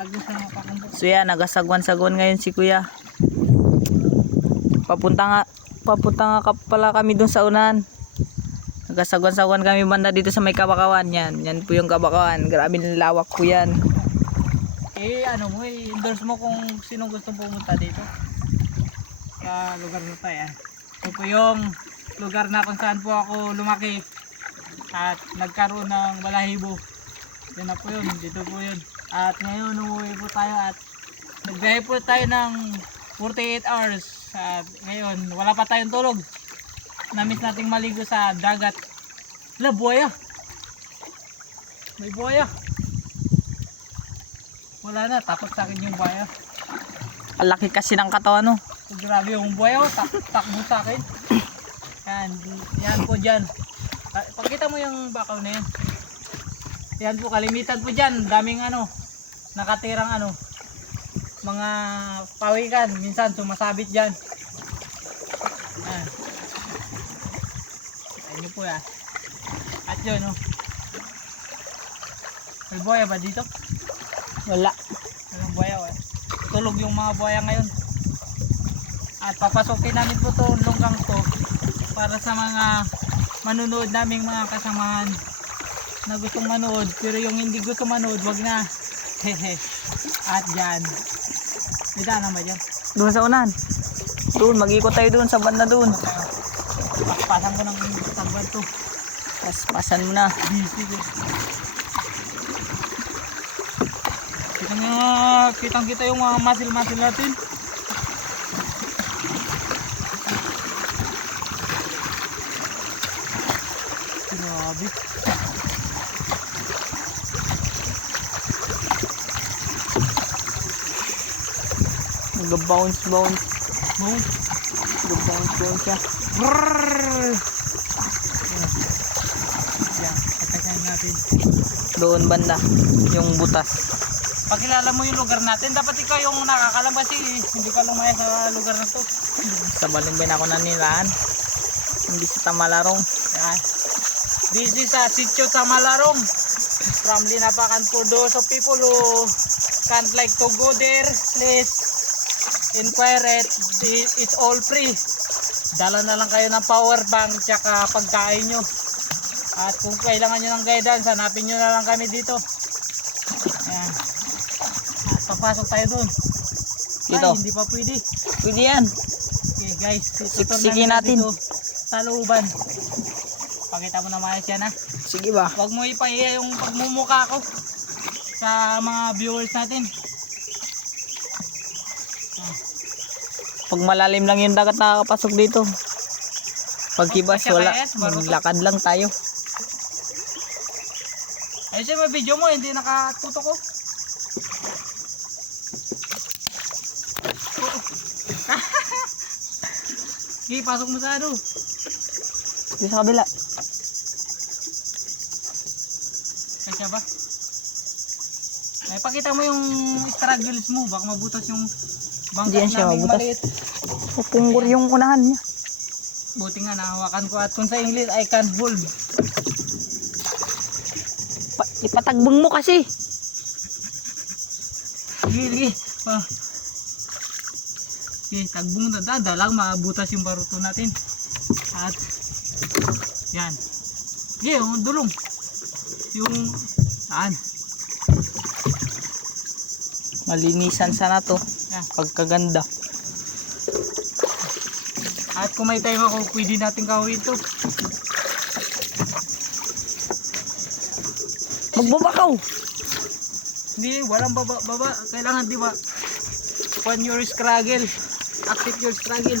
tagos na makakambo. So yan, nagasagwan-sagwan ngayon si kuya. Papunta nga pala kami dun sa unahan. Nagasagwan-sagwan kami banda dito sa may Kabakawan. Yan po yung Kabakawan. Grabe ng lawak po yan. Ano mo, endorse mo kung sino gustong pumunta dito sa lugar na tayo. Ito po yung lugar na kung saan po ako lumaki at nagkaroon ng balahibo. Yan na po yun, dito po yun. At ngayon umuwi po tayo at nagbiyahe po tayo ng 48 hours. At ngayon wala pa tayong tulog. Namiss nating maligo sa dagat. Wala, buhaya. May buhaya. Wala na, takot sa akin yung buhaya. Ang laki kasi ng katawan, no? So, grabe yung buhaya, takbo sa akin. Yan po dyan. Pakita mo yung bakaw na yan. Yan po, kalimitan po dyan. Daming nakatirang mga pawikan. Minsan sumasabit dyan. Yan. Ayun po yan. At yun, may buhaya ba dito? Wala. Walang buhaya, tulog yung mga buhaya ngayon. At papasukin namin po to lunggang to para sa mga manunood naming mga kasamahan na gustong manood, pero yung hindi gusto manood wag na. Hehe. At dyan may daan ba dyan? Doon sa unahan. Doon, mag-ikot tayo doon sa banda doon. Paspasan ko ng tagban to. Paspasan mo na. Busy. Kitang kita yung mga muscle natin. Grabe. Nag-bounce. Bounce. Nag-bounce siya. Brrrr. Yan, patayin natin. Doon banda, yung butas. Pakilala mo yung lugar natin, dapat ikaw yung nakakalam kasi hindi ka lumaya sa lugar na to. Sa Balimbing ako nanilaan. Hindi sa Tamalarong. Yan. This is a sitio Tamalarong. From Linapakan, for those of people who can't like to go there, please inquire it. It's all free. Dala na lang kayo ng power bank tsaka pagkain nyo. At kung kailangan nyo ng guidance, hanapin nyo na lang kami dito. Ayan. At papasok tayo dun. Dito. Ay, hindi pa pwede. Pwede yan. Okay guys, Siksikin natin. dito sa looban. Pakita mo na maayos yan, ha. Sige ba? Huwag mo ipahiya yung pagmumukha ko sa mga viewers natin. Pag malalim lang yung dagat nakakapasok dito. Pag hibas, wala. Maglakad lang tayo. Ayos yung may video mo, hindi nakatuto ko. Okay, pasok mo sa ano. Dito sa kabila. Kaya ba? Ay, pakita mo yung struggles mo, baka mabutas yung Hindi bangka yan siya naming mabutas. maliit. Pupunggur yung unahan niya. Buti nga nahawakan ko, at kung sa English I can't hold. Ipatagbang mo kasi. Sige. Okay, tagbong na dalang mabutas yung baruto natin. At yan. Okay, yung dulong. Yung Malinisan sana to. yan. Pagkaganda. At kung may time ako, pwede natin gawin ito. Magbabakaw. Hindi, walang baba. Kailangan, di ba? When your struggle, accept your struggle.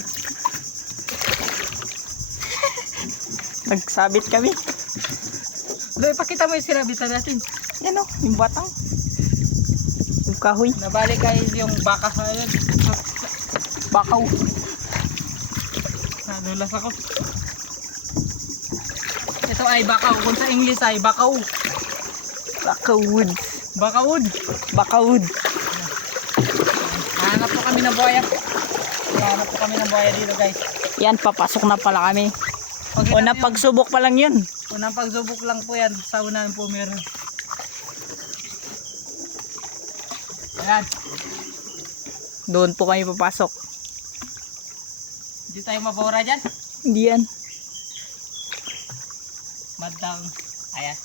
Nagsabit kami. Doy, pakita mo yung sinabitan natin. Yan o, yung batang. Yung kahoy. Nabalik kayo yung baka sa yun. Bakaw. Nadulas ako. Ito ay bakaw. Kung sa English ay bakaw. Bakawood. Bakawood. Bakawood. Hanap po kami ng buhaya. Hanap po kami ng buhaya dito, guys. Yan, papasok na pala kami. Unang pagsubok pa lang yun. Unang pagsubok lang po yan. Sa unahan po meron. Ayan. Doon po kami papasok. Hindi tayo mabora dyan. Hindi yan. Madang. Ayan.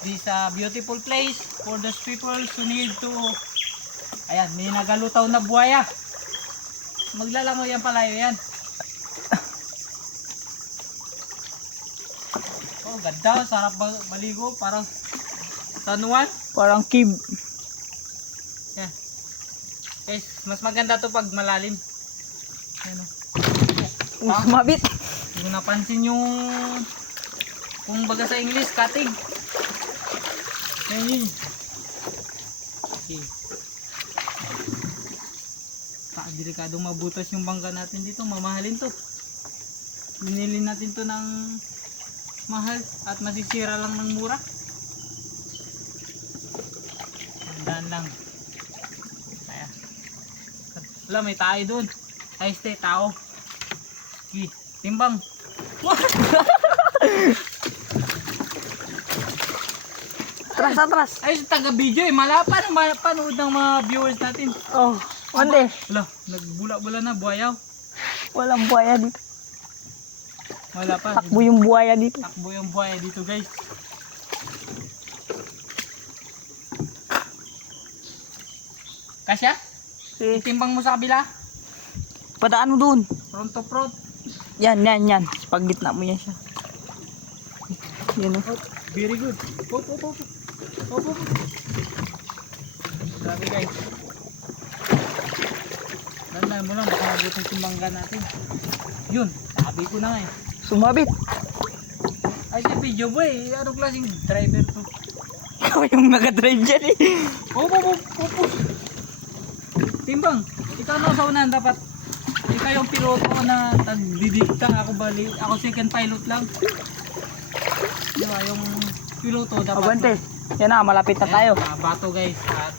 This a beautiful place for those people who need to. Ayan, may nagalutaw na buhaya. Maglalangoy yan palayo yan. Oh, ganda. Sarap maligo. Parang San Juan. Parang cave. Yan. Guys, mas maganda to pag malalim. Ayan, oh. Sumabit. Hindi ko napansin yung kung baga sa English, cutting. Ayan yun. Okay. Delikadong mabutas yung bangka natin dito. Mamahalin to. Binili natin to ng mahal at masisira lang ng mura. Tandaan lang. Kaya. Wala, may tayo dun. Ay, stay, tao. Okay, timbang. Atras, atras. Ay, taga-video eh. Malapan ang panood ng mga viewers natin. Oh, onde. Wala, nagbula-bula na buhayaw. Walang buhaya dito. Wala pa. Takbo yung buhaya dito. Takbo yung buhaya dito, guys. Kasya? Okay. Itimbang mo sa kabila. Padaan mo doon. Front to front. Yan, yan, yan. Pag gitna mo yan siya. Yan o. Very good. Hop, hop, hop. Hop, hop. Grabe, guys. Tandaan mo lang, baka mabuting simbangga natin. Yun, sabi ko na nga eh. Sumabit. Ay, si video boy, anong klaseng driver to? Ikaw yung nag-drive dyan eh. Hop, hop, hop, hop, hop. Timbang, ikaw na sa unahan dapat. Ikaw yung piloto na tagdidikta. Ako bali, ako second pilot lang. Diba, yung piloto dapat. Abante. Yan na, malapit na tayo. Ayan, bato guys. At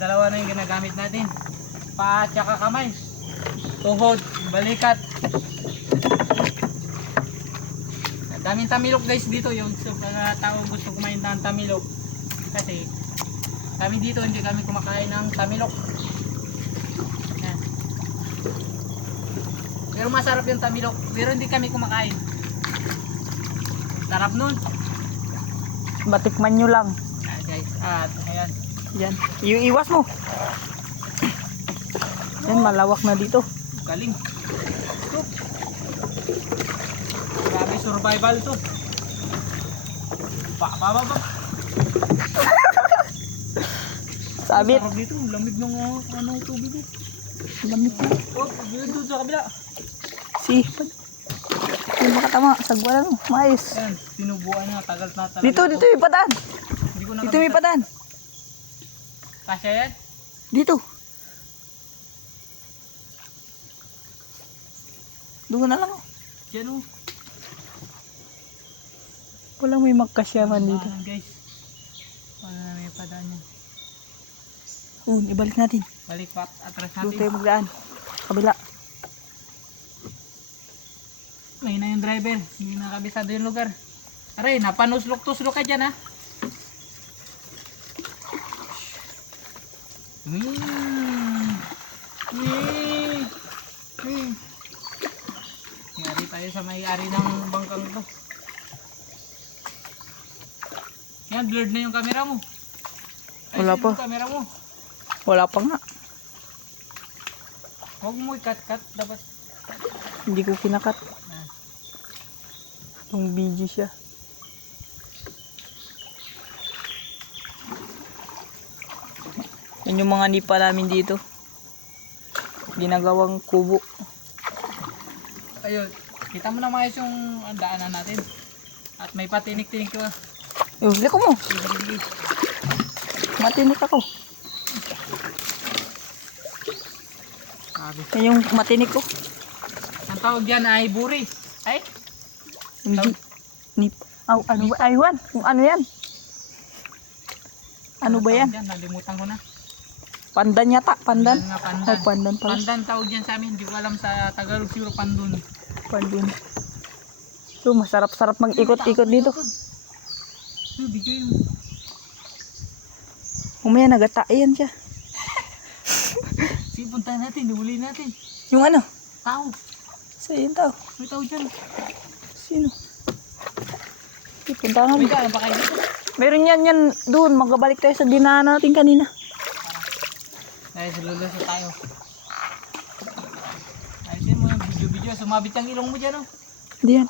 dalawa na yung ginagamit natin. Paa at saka kamay. Tuhod, balikat. Daming tamilok guys dito. Yung sa mga tao gusto kumain ng tamilok. Kasi kami dito hindi kami kumakain ng tamilok. Ayan. Pero masarap yung tamilok. Pero hindi kami kumakain. Sarap nun. Batikman nyo lang. Ayan guys. At ayan. Yan. Yung iwas mo. Yan, malawak na dito. Galing. Ito. Grabe survival to. Pa. Sabit. Sarap dito. Lamig ng ano tubig eh. Lamit na. Oh, dito sa kabila. Si. Hindi makatama. Sagwa lang. Mais. Ayan. Sinubuan niya. Tagal na talaga. Dito, dito may padaan. Hindi ko Dito may padaan. Kasya yan? Dito. Doon na lang. Diyan o. Walang may magkasyaman dito. Ayan guys. Paano na may padaan yan? Ibalik natin. Balik pa. Atras Doon natin. tayo magdaan. Kabila. May na yung driver. Hindi nakabisado yung lugar. Aray, napanuslok-tuslok ka dyan ha. Yari tayo sa may-ari ng bangkang ito. Yan, blurred na yung camera mo. Wala sino pa. yung camera mo? Wala pa nga. Huwag mo i-cut-cut. Dapat. Hindi ko kinakat. Ah. Yung video siya. Yan yung mga nipa namin dito. Ginagawang kubo. Ayun. Kita mo na maayos yung daanan natin. At may patinik-tinik ko. Liko mo. Matinik ako. Sabi. Yan yung matinik ko. Ang tawag dyan ay buri. Ay? Hindi. Nip. Aw, ano ba? Aywan. Kung ano yan? Ano ba yan? Tawag dyan? Nalimutan ko na. Pandan yata. Pandan. Nga, pandan. Oh, pandan pala. Pandan tawag dyan sa amin. Hindi ko alam sa Tagalog siguro pandun. Pandan. So, masarap-sarap mag-ikot-ikot dito. Video yun. Umaya nagatayan siya. Sige, puntahan natin, huli natin. Yung ano? Tao. Sa yung tao. May tao dyan. Sino? Punta May namin. daan pa kayo dito. Meron yan doon. Magabalik tayo sa dinaan natin kanina. Dahil lulusot tayo. Ayusin mo yung video-video. Sumabit ang ilong mo dyan, oh. Hindi yan.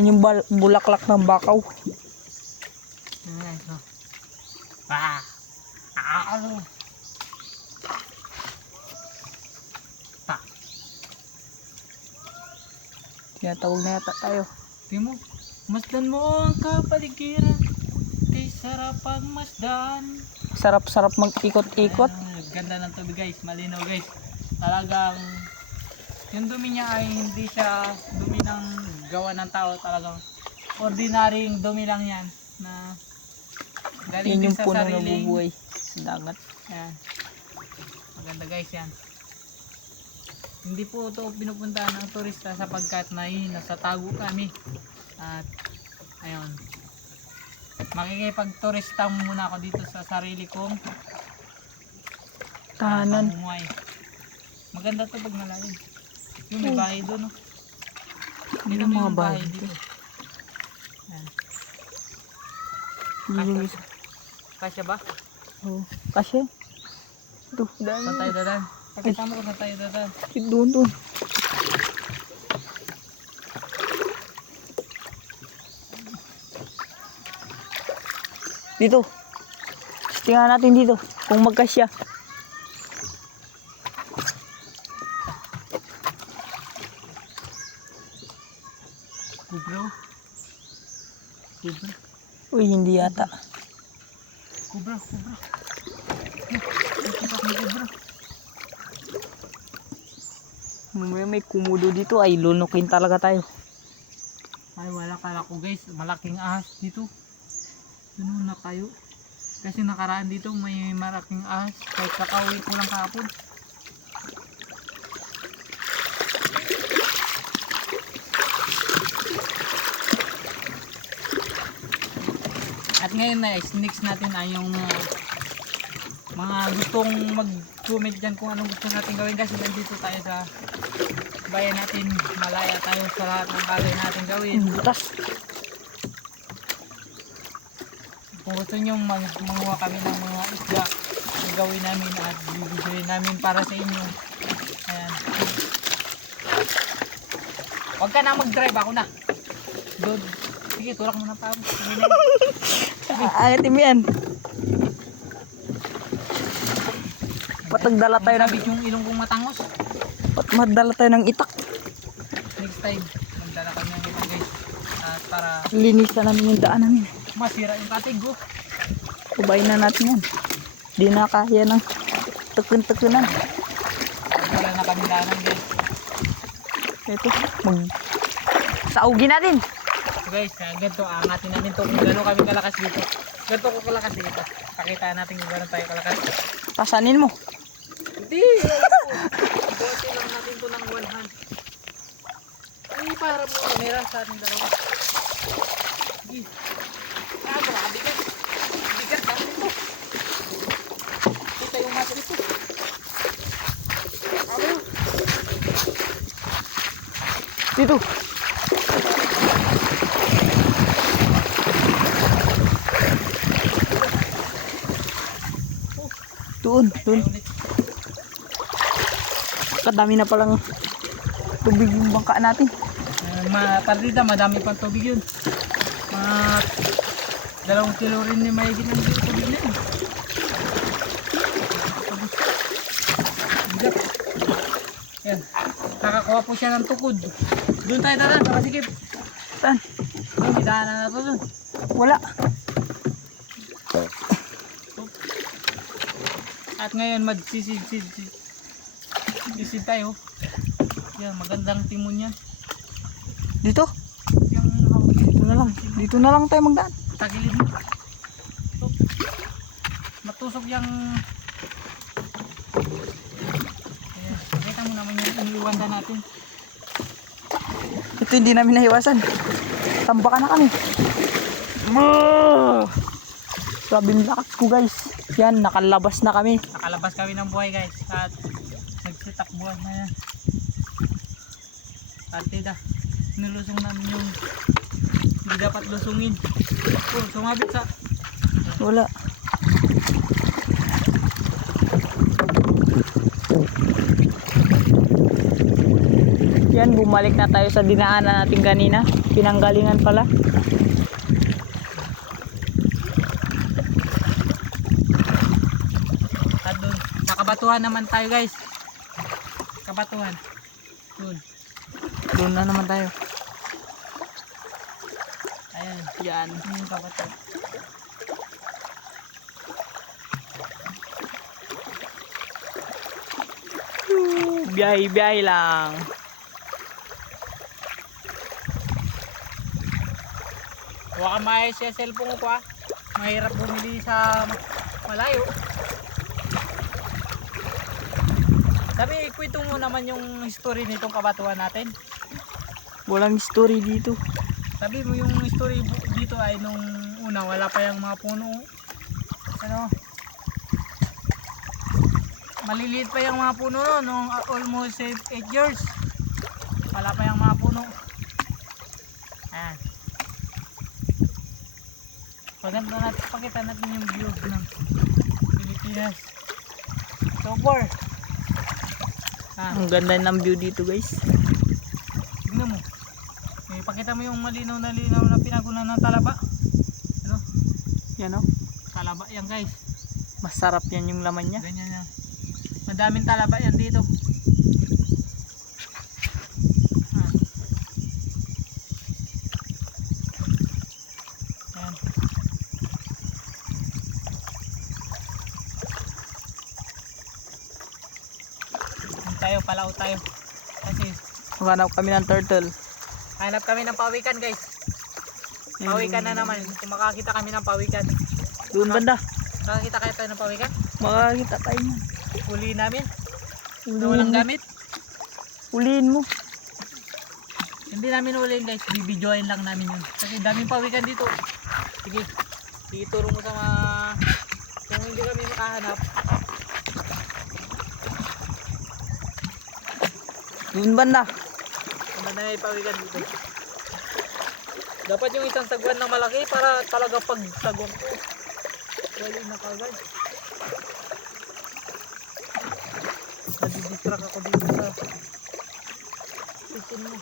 Yan yung bulaklak ng bakaw. Ayan, no. Ano? Tinatawag na yata tayo. Tingnan mo. Masdan mo ang kapaligiran. Kay sarap ang masdan. Sarap-sarap mag-ikot-ikot. Ganda ng tubig guys. Malinaw guys. Talagang yung dumi niya ay hindi siya dumi ng gawa ng tao. Talagang ordinaryong dumi lang yan. Na galing Yan din yung sa puno na sariling. bubuhay sa dagat. Yan. Maganda guys yan. Hindi po ito pinupuntahan ng turista sapagkat nasa tago kami. At ayun. Makikipag-turista muna ako dito sa sarili kong Tahanan. pamumuhay. Maganda to pag malalim. Yung may bahay doon, no? Dito Yung may mga bahay dito. Yan. Linis. Kasya ba? Oh. Kasi. Ito. Saan tayo dadan? Pakita mo kung saan tayo dadan. Doon. Dito. Tingnan natin dito kung magkasya. Kubra. Kubra. Uy, hindi yata. Kubra. Nakita ko yung kubra. May kumulo dito ay lunukin talaga tayo. Ay wala kala ko guys, malaking ahas dito. Doon na kayo. Kasi nakaraan dito may malaking ahas. Kahit kakauwi ko lang kahapon. At ngayon na next natin ay yung mga gustong mag-comment dyan kung anong gusto natin gawin kasi nandito tayo sa bayan natin, malaya tayo sa lahat ng bagay natin gawin. Butas. Kung gusto nyo manguha kami ng mga isda na gawin namin at bibigyan namin para sa inyo. Ayan. Huwag ka na mag-drive, ako na. Doon. Sige, tulak mo na pa. Angatin mo yan. Patagdala tayo ng Sabit yung ilong kong matangos. madala tayo ng itak. Next time, magdala kami ng ilang guys. At para Linis na namin yung daan namin. masira yung katig ko. Kubayin na natin yan. Di na kaya ng tukun-tukunan. Wala na kami daanan guys. Ito, saugin natin. So guys, ganito, angatin namin to kung gano'n kami kalakas dito. Ganito ko kalakas dito. Pakita natin kung gano'n tayo kalakas. Pasanin mo. Hindi! Buhatin lang natin to ng one hand. Ay, para mo kamera sa ating dalawa. Sige. Grabe ka. Bigat natin ito. Kita yung mata dito. Ano? Dito. Doon. Ulit. Kadami na palang tubig yung bangka natin. Partida, madami pang tubig yun. 2 kilo rin ni mahigit ng tubig na yun. Bigat. Yan. Nakakuha po siya ng tukod. Doon tayo dadan, nakasikip. Saan? Doon, may daanan na to doon. Wala. At ngayon magsisid tayo. Yan, magandang timon yan. Dito. Yung Dito na lang. Dito na lang tayo magdaan. tagilid mo. Ito. Matusok yung... Ayan, kita mo naman yung iniiwanda natin. Ito hindi namin nahiwasan. Tambakan na kami. Grabe yung lakas ko guys. Yan, nakalabas na kami. Nakalabas kami ng buhay guys. At nagsitakbuhan na yan. Partida. Nilusong namin yung hindi dapat lusungin. Oh, sumabit sa... Wala. Yan, bumalik na tayo sa dinaanan natin kanina. Pinanggalingan pala. At doon, sa kabatuhan naman tayo guys. Kabatuhan. Doon. Doon na naman tayo. Ayan. Yan. Yun yung kabatuhan. Biyahe-biyahe lang. Huwag ka maayos sa cellphone ko ah. Mahirap bumili sa malayo. Sabi, kwento mo naman yung history nitong kabatuhan natin. Walang story dito. Sabi mo yung history dito ay nung una wala pa yung mga puno. Ano? Maliliit pa yung mga puno no, nung almost 8 years. Wala pa yung mga puno. Ayan. Paganda natin, pakita natin yung view ng Pilipinas. So far. Ang ganda ng view dito guys. Tignan mo. Pakita mo yung malinaw na pinagunan ng talaba. Ano? Yan o. Talaba yan guys. Masarap yan yung laman niya. Ganyan yan. Madaming talaba yan dito. Ayan. Tayo, palaw tayo. Kasi Hanap kami ng turtle. hanap kami ng pawikan guys. Pawikan na naman. Kung makakita kami ng pawikan. Doon banda. Makakita kayo tayo ng pawikan? Makakita tayo niyan. Huliin namin. Na walang gamit. Huliin mo. Hindi namin huliin guys. Bibidyoin lang namin yun. Kasi daming pawikan dito. Sige. Ituro mo sa mga... Kung hindi kami makahanap. Doon banda. Kung na may pawikan dito. Dapat yung isang sagwan na malaki para talaga pag sagwan ko. Dali na kagad. Nadidistract ako dito sa kitchen mo.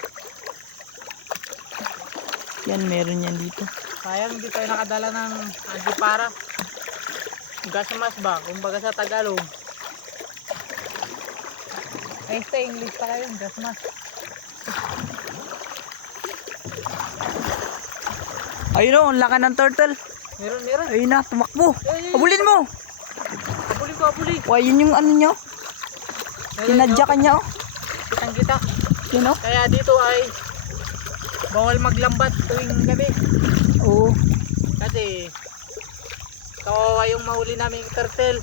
Yan, meron yan dito. Sayang hindi tayo nakadala ng antipara. Gas mask ba? Kumbaga sa Tagalog. Ay, sa English pa kayo, gas mask. Ayun o, ang laki ng turtle. Meron. Ayun na, tumakbo. Ay. Abulin mo. Abuli. Wah, yun yung ano nyo. Tinadya ka niya o. Kitang kita. Yun o. Kaya dito ay bawal maglambat tuwing gabi. Oo. Kasi kawawa yung mahuli naming turtle.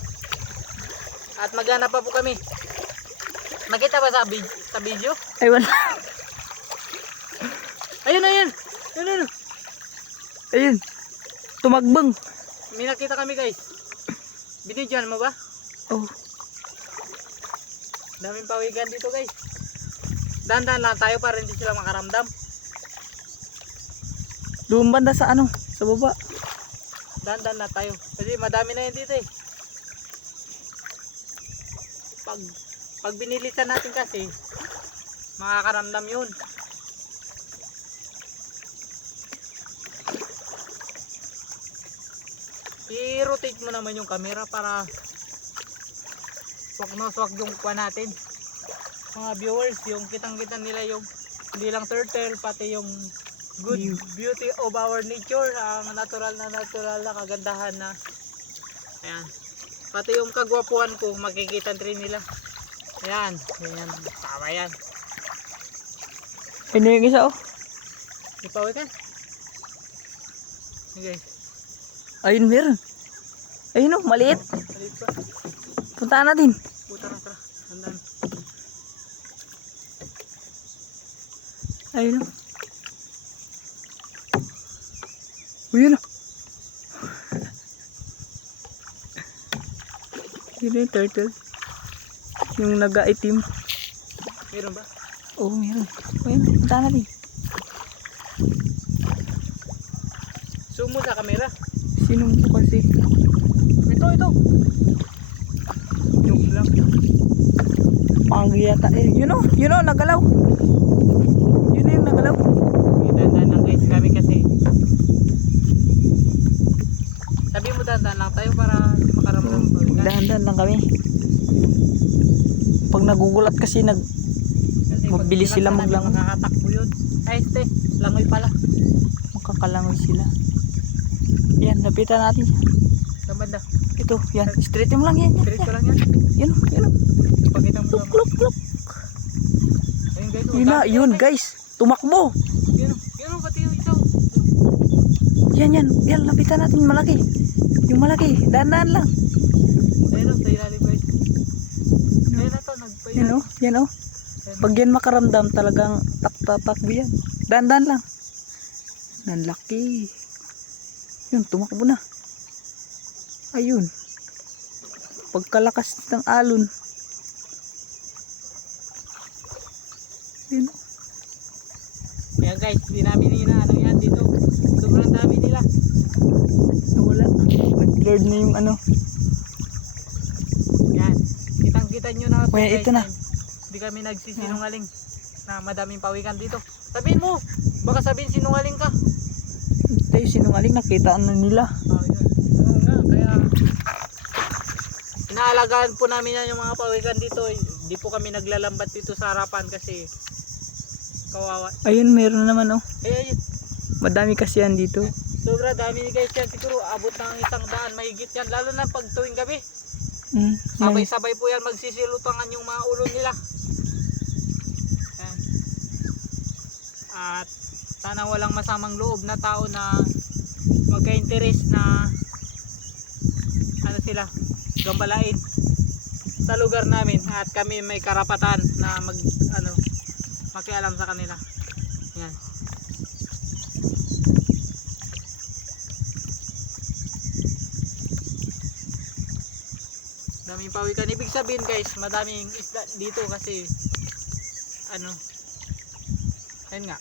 At maghanap pa po kami. Nakita ba sa video? Ay, wala. Ayun. Ayun. Tumagbang. May nakita kami guys. Binidyoan mo ba? Oh. Daming pawikan dito guys. Dahan-dahan lang tayo para hindi sila makaramdam. Doon banda sa ano? Sa baba. Dahan-dahan na tayo. Kasi madami na yan dito eh. Pag binilisan natin kasi, makakaramdam yun. I-rotate mo naman yung camera para swak na swak yung kuha natin. Mga viewers, yung kitang-kita nila yung hindi lang turtle, pati yung good beauty of our nature, ang natural na kagandahan na ayan, pati yung kagwapuhan ko makikita rin nila. Ayan, tama yan. Ayun na yung isa oh. Ipawi ka. Okay. Ayun meron. Ayun oh, maliit. Maliit pa. Puntaan natin. Puta na, tara. Andan. Ayun oh. Ayun oh. Yun yung turtle. Yung nagaitim. Meron ba? Oo, meron. Ayun, punta natin. Zoom mo sa camera. Sinong po kasi? Ito. Joke lang. Pagi yata eh. Yun o, nagalaw. Yun yung nagalaw. Dandan lang guys kami kasi. Sabi mo dandan lang tayo para hindi makaramdam ng pawikan. Dahan-dahan lang kami. Pag nagugulat kasi Kasi pag mabilis sila sinaktan namin, maglangoy. makakatakbo yun. Ay, langoy pala. Makakalangoy sila. Yan, lapitan natin siya. Sa banda. Ito, yan. Straight mo lang yan. Straight ko lang yan. Yan o. Pakita mo Klop, lang. klop, klop. Ayun guys. Yun na, yun guys. Tumakbo. Yun pati yung ito. Yan. Yan, lapitan natin. Malaki. Yung malaki. Dahan-dahan lang. Ayun sa ilalim guys. Ayun na to. Yan o. Pag yan makaramdam talagang takbo yan. Dahan-dahan lang. Nanlaki. Yun, tumakbo na. Ayun. Pagkalakas ng alon. Yun. Ayan guys, hindi namin inaano yan dito. Sobrang dami nila. Wala. Nag-blurred na yung ano. Yan. Kitang-kita nyo na. Kuya, guys, ito na. Hindi kami nagsisinungaling na madaming pawikan dito. Sabihin mo, baka sabihin sinungaling ka. Tayo sinungaling, nakita na nila. Oh, yun. Oo nga, kaya inaalagaan po namin yan yung mga pawikan dito. Hindi po kami naglalambat dito sa harapan kasi kawawa. Ayun, meron naman oh. Ayun. Madami kasi yan dito. Sobra dami ni guys yan. Siguro abot ng 100 mahigit yan. Lalo na pag tuwing gabi. Sabay-sabay po yan magsisilutangan yung mga ulo nila. Yan. At sana walang masamang loob na tao na magka-interest na ano sila, gambalain sa lugar namin at kami may karapatan na makialam sa kanila. Yan. Daming pawikan. Ibig sabihin guys, madaming isda dito kasi ayun nga.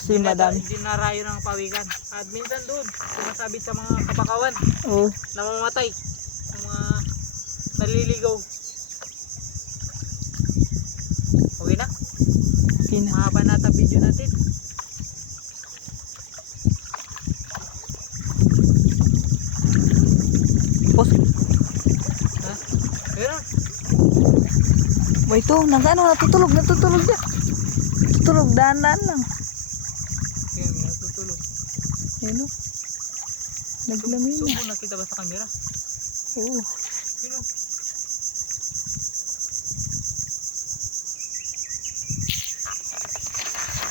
Kasi madami. Dinarayo ng pawikan. At minsan doon, sumasabit sa mga kapakawan. Oo. Namamatay. Yung mga naliligaw. Okay na? Okay na. Mahaba na ata video natin. Post. Ha? Meron. Ba ito, natutulog dyan. Tutulog, dahan-dahan lang. Ayan, natutulog. Ayun o. Naglamay na. Subo, nakita ba sa camera? Oo. Yun o.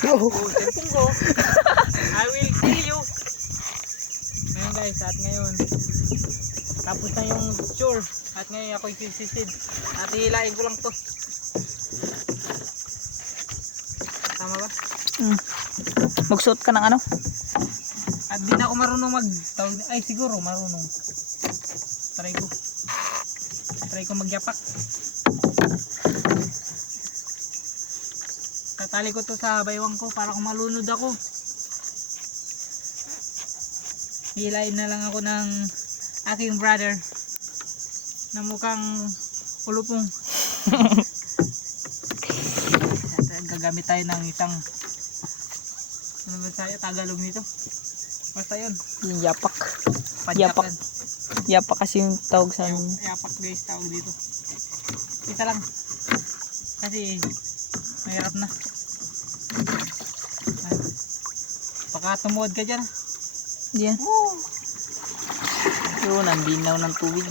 Oo. Oh, cellphone ko. I will kill you. Ngayon guys, at ngayon tapos na yung chore. At ngayon ako'y sisisid. At hihilain ko lang to. Tama ba? Magsuot ka ng ano? At di na ako marunong ay siguro marunong. Try ko magyapak. Katali ko to sa baywang ko para kung malunod ako. Hilain na lang ako ng aking brother na mukhang ulupong. Gagamit tayo ng isang ano ba tayo Tagalog nito? Basta yun. Yung yapak. Padyakan. Yapak kasi yung tawag sa amin. Yapak guys tawag dito. Isa lang. Kasi mahirap na. Baka tumuod ka dyan. Yan. Yun, nandinaw ng tubig.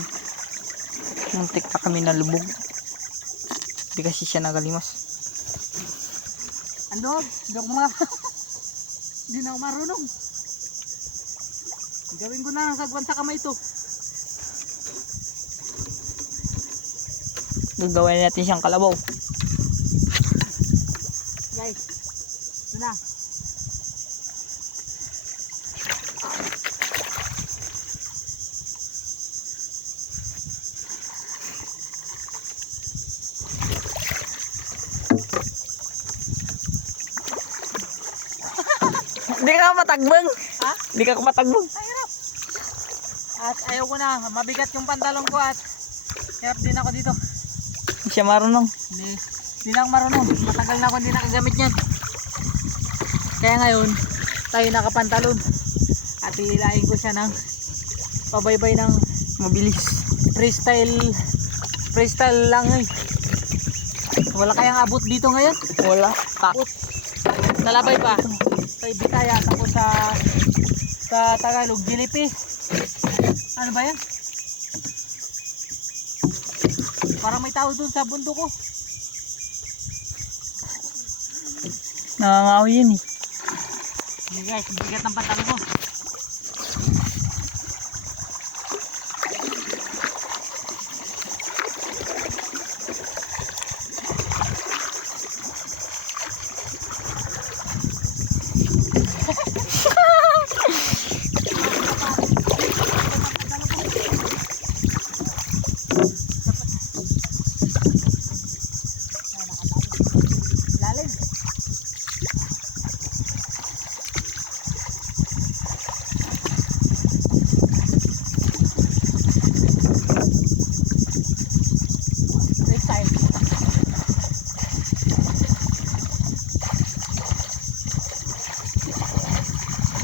Muntik pa kami nalubog. Hindi kasi siya nagalimos. Ano? Hindi na ako marunong. Gawin ko na sagwan sa kamay ito. Gagawin natin siyang kalabaw. Guys, ito na. kumatagbang. Ha? Hindi ka kumatagbang. Ay, hirap. At ayaw ko na, mabigat yung pantalon ko at hirap din ako dito. Hindi siya marunong. Hindi na ako marunong. Matagal na ako hindi nakagamit yan. Kaya ngayon, tayo nakapantalon. At hihilahin ko siya ng pabaybay ng Mabilis. freestyle lang eh. Wala kayang abot dito ngayon? Wala. Takot. Nalabay pa. Kay Bitaya tapos sa Tagalog, Gilipis. Ano ba yan? Parang may tao dun sa bundok ko. Nangangaw yun eh. Hindi guys, bigat ng pantalon ko. Lalim. Freestyle.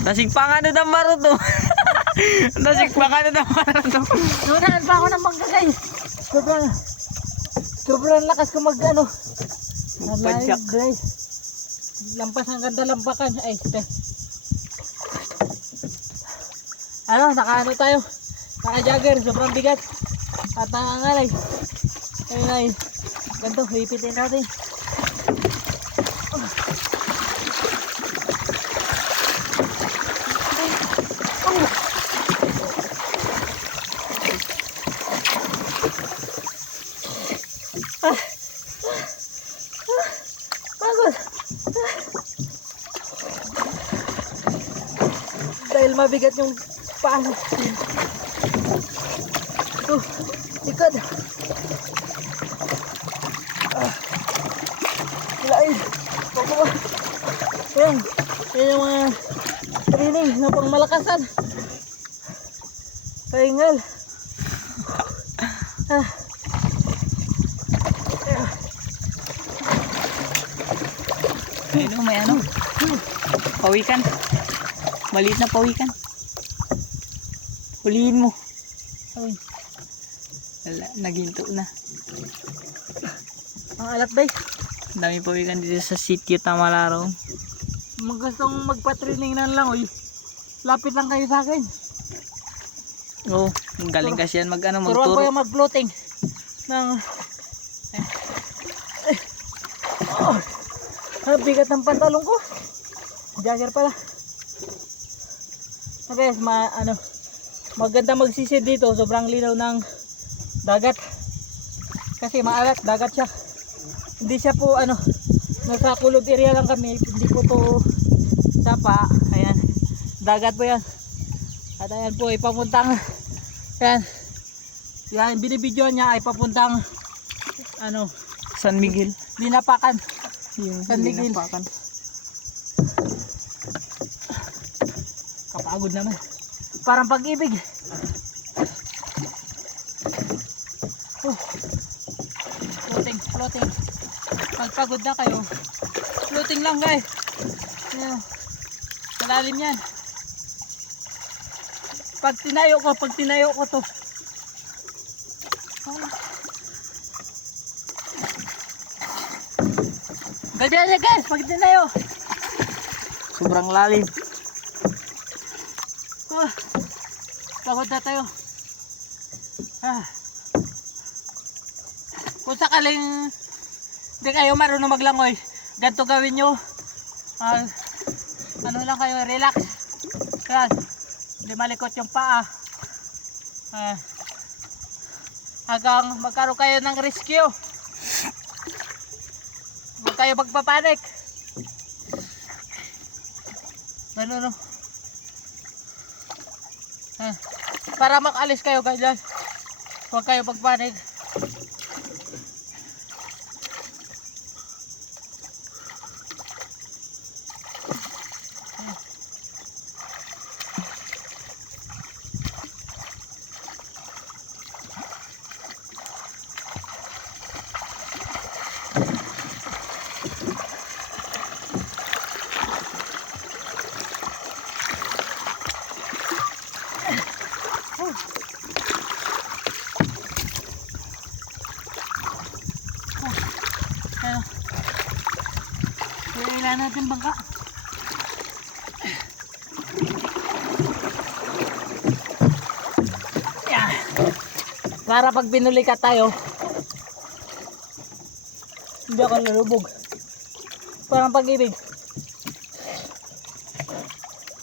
Nasig pa nga na ng maruto. Nasig pa nga na ng maruto. Nunahan pa ako ng mangga guys. Sobrang lakas ko mag ano. Padyak. Guys. Lampas ang ganda lambakan. Ay, te. Ano, nakaano tayo. Naka-jagger, sobrang bigat. At nangangalay. Ayun ay. Ganito, hipitin natin. Pagod. Dahil mabigat yung paa. Ito, likod. Lain. Pagod. Yan. Yan yung mga training na pang malakasan. Kaingal. Ayun o, may ano. Pawikan. Maliit na pawikan. Hulihin mo. Ay, Wala, naginto na. ang alat bay. Ang dami pawikan dito sa sitio Tamalaraw. Mag gustong magpa-training na lang, oy. Lapit lang kayo sa akin. Oo, ang galing kasi yan mag ano, Turuan ko magturo. yung mag-floating ng bigat ng pantalon ko. Jagger pala. Okay, maganda magsisid dito. Sobrang linaw ng dagat. Kasi maalat, dagat siya. Hindi siya po nasa kulog area lang kami. Hindi po to sapa. Ayan, dagat po yan. At ayan po, ipapuntang yan, binibidyo niya ay papuntang San Miguel. Dinapakan. Yung San Miguel. dinapakan. Kapagod naman. Parang pag-ibig. Floating. Pagpagod na kayo, floating lang guys. Ayan. Malalim yan. Pag tinayo ko to. Ganyan niya guys, pag tinayo. Sobrang lalim. Pagod na tayo. Kung sakaling hindi kayo marunong maglangoy, ganito gawin nyo. Lang kayo, relax. Yan. Hindi malikot yung paa. Hanggang magkaroon kayo ng rescue. Huwag kayo magpapanik. Ganun, no? Para makalis kayo guys. Huwag kayo magpanik. Kaya natin bangka. Yan. Para pag pinulikat tayo, hindi ako nalubog. Parang pag-ibig.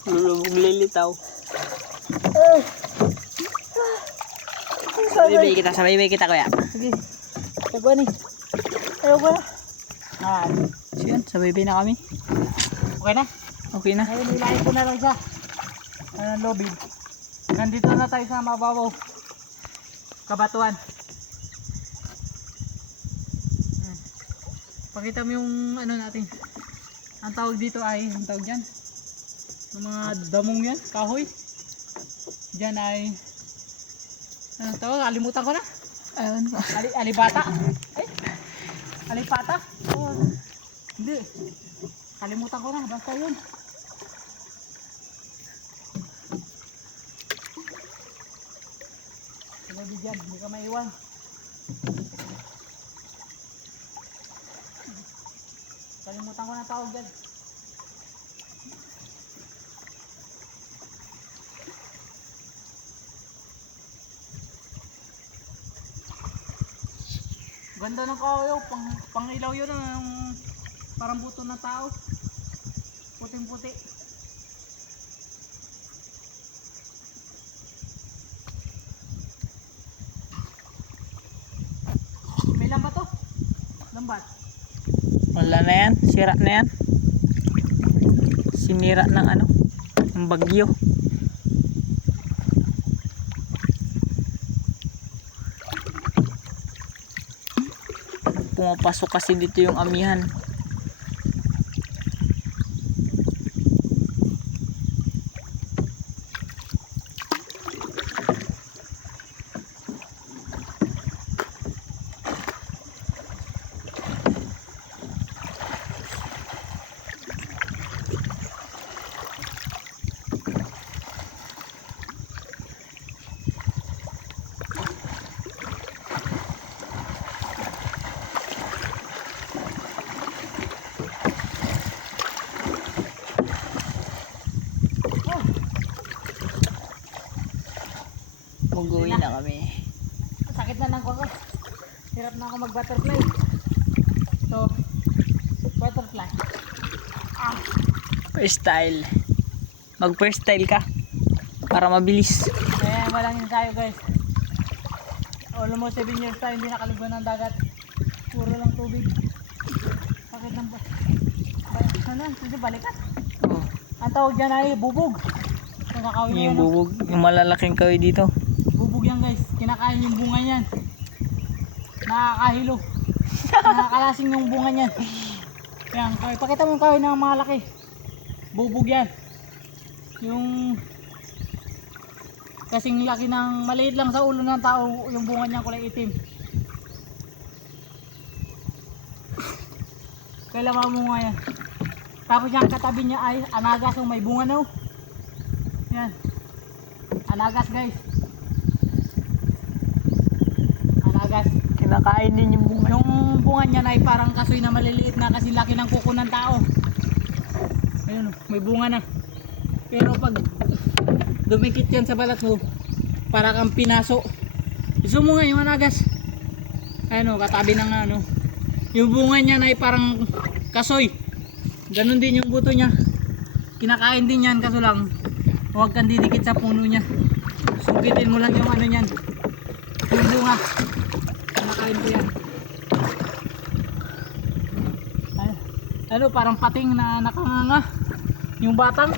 Lulubog lilitaw. Sabay kita kuya. Sige. Tagwa ni. Ayaw ko na. So yun, sabay na kami. Okay na? Okay na. Ayun, nilahin ko na lang siya. Anong lobby. Nandito na tayo sa mababaw. Kabatuan. Pakita mo yung ano natin. Ang tawag dito ay, ang tawag dyan. Yung mga damong yan, kahoy. Dyan ay, ano tawag, alimutan ko na. Alibata. Ay, alipata. Oh, hindi. Kalimutan ko na, basta yun. Lagi dyan, hindi ka maiwan. Kalimutan ko na tawag dyan. Ganda ng kahoy, pang ilaw yun, yung parang buto ng tao. Puting puti. May lambat to. Lambat. Wala na yan, sira na yan. Sinira ng ano, ng bagyo. Pumapasok kasi dito yung amihan. Muguin na kami. Sakit na ng kuko. Hirap na ako mag butterfly. So, butterfly. Freestyle. Mag freestyle ka para mabilis. Kaya malangin tayo guys. Almost 7 years tayo hindi nakaligo ng dagat. Puro lang tubig. Sakit ng ano? Hindi balikat. Oh, Ang tawag dyan ay bubog. Nakakawin yung bubog, yung malalaking kahoy dito. Bubog yan guys. Kinakain yung bunga niyan. Nakakahilo. Nakakalasing yung bunga niyan. Yan. Pakita mo yung kahoy ng mga laki. Bubog yan. Yung kasing laki ng maliit lang sa ulo ng tao yung bunga niya kulay itim. Kailangan mo nga yan. Tapos yung katabi niya ay anagas yung may bunga no. Yan. Anagas guys. Anagas. Kinakain din yung bunga. Yung bunga niya ay parang kasoy na maliliit na kasi laki ng kuko ng tao. Ayun, may bunga na. Pero pag dumikit yan sa balat mo, para kang pinaso. Gusto mo nga yung anagas. Ano, katabi ng ano. Yung bunga niya ay parang kasoy. Ganon din yung buto niya. Kinakain din yan, kaso lang huwag kang didikit sa puno niya. Sugitin mo lang yung ano niyan. Yung bunga. Kinakain ko yan. Ano, parang pating na nakanganga. Yung batang.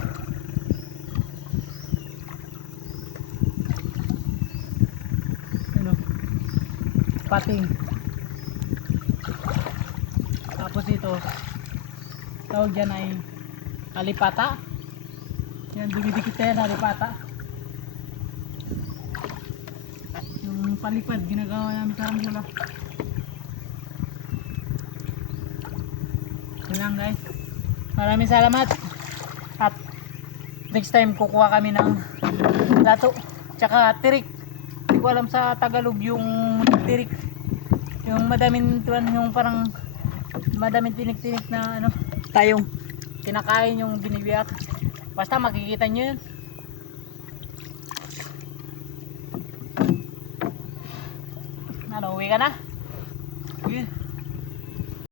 Ano? Pating. Tapos ito, tawag dyan ay alipata. Yan, dumidikit yan, alipata. Yung palipad, ginagawa namin sa rambola. Yun lang guys. Maraming salamat. At next time kukuha kami ng lato. Tsaka tirik. Hindi ko alam sa Tagalog yung tirik. Yung madaming tuwan, yung parang madaming tinik-tinik na ano. Tayong. kinakain yung binibiyak. Basta makikita nyo yun. Ano, uwi ka na? Uwi.